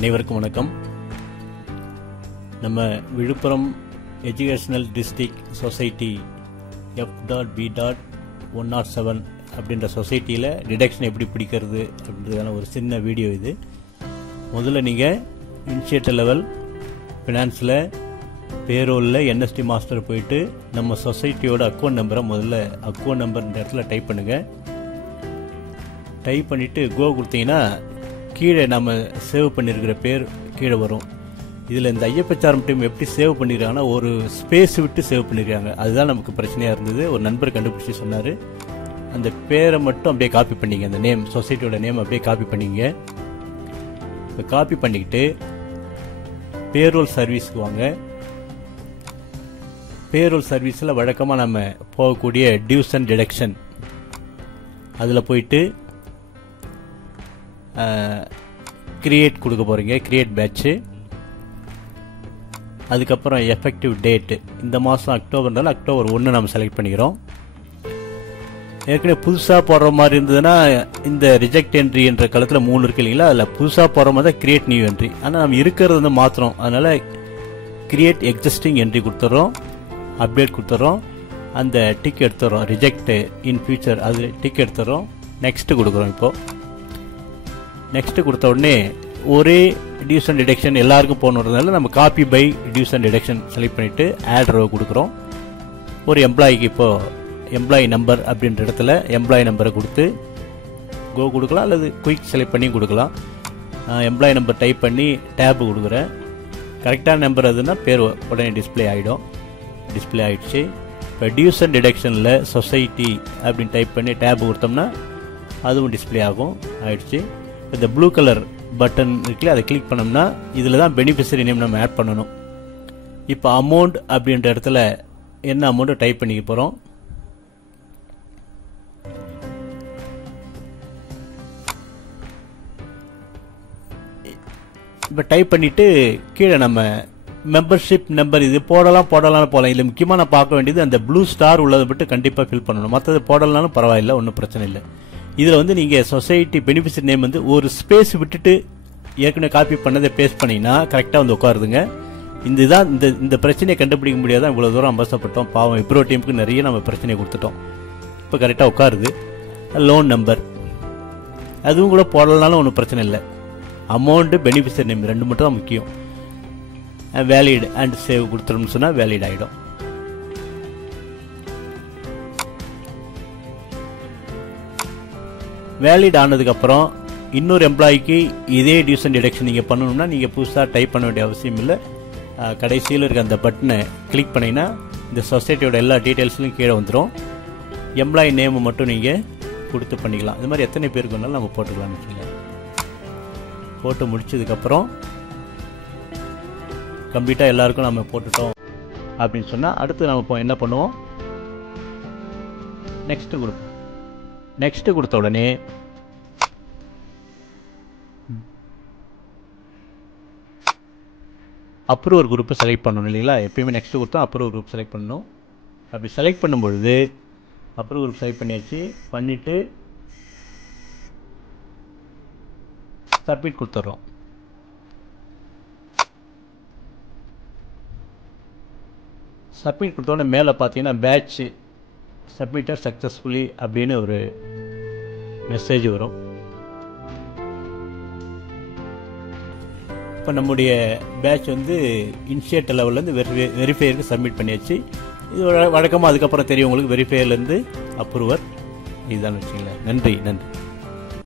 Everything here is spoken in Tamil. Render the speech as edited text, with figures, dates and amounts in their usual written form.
அனைவருக்கும் வணக்கம். நம்ம Villupuram educational district society F.B.107 அப்படின்ற சொசைட்டியில் டிடக்ஷன் எப்படி பிடிக்கிறது அப்படின்றதான ஒரு சின்ன வீடியோ இது. முதல்ல நீங்கள் இனிஷியேட்டர் லெவல் ஃபினான்ஸில் பேரோலில் என்எஸ்டி மாஸ்டர் போயிட்டு நம்ம சொசைட்டியோட அக்கௌண்ட் நம்பரை முதல்ல அக்கௌண்ட் நம்பர் இந்த இடத்துல டைப் பண்ணுங்கள். டைப் பண்ணிவிட்டு கோ கொடுத்தீங்கன்னா கீழே நம்ம சேவ் பண்ணியிருக்கிற பேர் கீழே வரும். இதில் இந்த ஐயப்பச்சாரம் டீம் எப்படி சேவ் பண்ணியிருக்காங்கன்னா ஒரு ஸ்பேஸ் விட்டு சேவ் பண்ணியிருக்காங்க. அதுதான் நமக்கு பிரச்சனையாக இருந்தது. ஒரு நண்பர் கண்டுபிடிச்சி சொன்னார், அந்த பேரை மட்டும் அப்படியே காப்பி பண்ணிங்க, அந்த நேம் சொசைட்டியோட நேம் அப்படியே காப்பி பண்ணிங்க. இப்போ காப்பி பண்ணிக்கிட்டு பேரோல் சர்வீஸ்க்கு வாங்க. பேரோல் சர்வீஸில் வழக்கமாக நம்ம போகக்கூடிய டியூஸ் அண்ட் டிடக்ஷன் அதில் போயிட்டு கிரியேட் கொடுக்க போகிறீங்க, கிரியேட் பேட்ச்சு. அதுக்கப்புறம் எஃபெக்டிவ் டேட்டு இந்த மாதம் அக்டோபர்னால அக்டோபர் 1 நம்ம செலக்ட் பண்ணிக்கிறோம். ஏற்கனவே புதுசாக போடுற மாதிரி இருந்ததுன்னா இந்த ரிஜெக்ட் என்ட்ரி என்ற காலத்தில் 3 இருக்கு இல்லைங்களா, அதில் புதுசாக போடுற மாதிரி தான் கிரியேட் நியூ என்ட்ரி. ஆனால் நம்ம இருக்கிறது வந்து மாத்திரம், அதனால் கிரியேட் எக்ஸிஸ்டிங் என்ட்ரி கொடுத்துட்றோம், அப்டேட் கொடுத்துட்றோம், அந்த டிக் எடுத்துடுறோம், ரிஜெக்ட் இன் ஃபியூச்சர் அது டிக் எடுத்துடுறோம், நெக்ஸ்ட்டு கொடுக்குறோம். இப்போது நெக்ஸ்ட்டு கொடுத்த உடனே ஒரே டியூஸ் அண்ட் டிடக்ஷன் எல்லாருக்கும் போகணுன்றதுனால நம்ம copy by dues and deduction select பண்ணிவிட்டு ஆட் ரோ கொடுக்குறோம். ஒரு எம்ப்ளாய்க்கு இப்போது எம்ப்ளாயி நம்பர் அப்படின்ற இடத்துல எம்ப்ளாயி நம்பரை கொடுத்து கோ கொடுக்கலாம், அல்லது குயிக் செலக்ட் பண்ணி கொடுக்கலாம். எம்ப்ளாயி நம்பர் டைப் பண்ணி டேப் கொடுக்குறேன். கரெக்டான நம்பர் அதுன்னா பேர் உடனே டிஸ்பிளே ஆகிடும். டிஸ்பிளே ஆகிடுச்சு. இப்போ டியூஸ் அண்ட் டிடக்ஷனில் சொசைட்டி அப்படின்னு டைப் பண்ணி டேப் கொடுத்தோம்னா அதுவும் டிஸ்பிளே ஆகும். ஆகிடுச்சு. இந்த ப்ளூ கலர் பட்டன் இருக்குல்ல, அதை கிளிக் பண்ணோம்னா இதில் தான் பெனிஃபிஷரி நேம் நம்ம ஆட் பண்ணணும். இப்போ அமௌண்ட் அப்படின்ற இடத்துல என்ன அமௌண்ட்டை டைப் பண்ணிக்க போகிறோம். இப்போ டைப் பண்ணிவிட்டு கீழே நம்ம மெம்பர்ஷிப் நம்பர் இது போடலாம். இதில் முக்கியமாக நான் பார்க்க வேண்டியது அந்த ப்ளூ ஸ்டார் உள்ளதை மட்டும் கண்டிப்பாக ஃபில் பண்ணணும். மற்றது போடலாம்னாலும் பரவாயில்லை, ஒன்றும் பிரச்சனை இல்லை. இதில் வந்து நீங்கள் சொசைட்டி பெனிஃபிஷரி நேம் வந்து ஒரு ஸ்பேஸ் விட்டுட்டு ஏற்கனவே காப்பி பண்ணதை பேஸ்ட் பண்ணிங்கன்னா கரெக்டாக வந்து உட்காருதுங்க. இந்த பிரச்சனையை கண்டுபிடிக்க முடியாதான் இவ்வளோ தூரம் அவசரப்பட்டோம். பாவம் இப்ரோ டீமுக்கு நிறைய நம்ம பிரச்சனையை கொடுத்துட்டோம். இப்போ கரெக்டாக உட்காருது. லோன் நம்பர் அதுவும் கூட போடலனாலும் ஒன்றும் பிரச்சனை இல்லை. அமௌண்ட்டு பெனிஃபிஷரி நேம் 2 மட்டும் தான் முக்கியம். வேலிட் அண்ட் சேவ் கொடுத்துட்டோம்னு சொன்னால் வேலிட் ஆகிடும். வேலிட் ஆனதுக்கப்புறம் இன்னொரு எம்ப்ளாய்க்கு இதே டியூஸ் அண்ட் டிடக்ஷன் நீங்கள் பண்ணணும்னா நீங்கள் புதுசாக டைப் பண்ண வேண்டிய அவசியம் இல்லை. கடைசியில் இருக்க அந்த பட்டனை கிளிக் பண்ணிங்கன்னா இந்த சொசைட்டியோட எல்லா டீட்டெயில்ஸ்லையும் கீழே வந்துடும். எம்ப்ளாயி நேமை மட்டும் நீங்கள் கொடுத்து பண்ணிக்கலாம். இது மாதிரி எத்தனை பேருக்கு வேணாலும் நம்ம போட்டுக்கலாம்னு வச்சுக்கோங்க. போட்டு முடிச்சதுக்கப்புறம் கம்ப்ளீட்டாக எல்லாருக்கும் நம்ம போட்டுட்டோம் அப்படின்னு சொன்னால் அடுத்து நம்ம இப்போ என்ன பண்ணுவோம், நெக்ஸ்ட்டு கொடுப்போம். நெக்ஸ்ட்டு கொடுத்த உடனே அப்ரூவர் குரூப்பை செலக்ட் பண்ணணும் இல்லைங்களா. எப்பயுமே நெக்ஸ்ட்டு கொடுத்தா அப்ரூவர் குரூப் செலக்ட் பண்ணணும். அப்படி செலக்ட் பண்ணும்பொழுது அப்ரூவர் குரூப் செலக்ட் பண்ணிவிட்டு சப்மிட் கொடுத்துட்றோம். சப்மிட் கொடுத்தோடனே மேலே பார்த்தீங்கன்னா பேட்ச் சப்மிட்டட் சக்ஸஸ்ஃபுல்லி அப்படின்னு ஒரு மெசேஜ் வரும். இப்போ நம்முடைய பேட்ச் வந்து இனிஷியேட்டர் லெவல்லேருந்து வெரிஃபையருக்கு சப்மிட் பண்ணியாச்சு. இது வழக்கமாக அதுக்கப்புறம் தெரியும் உங்களுக்கு வெரிஃபையர்லேருந்து அப்ரூவர். இதுதான் வச்சுங்களேன். நன்றி.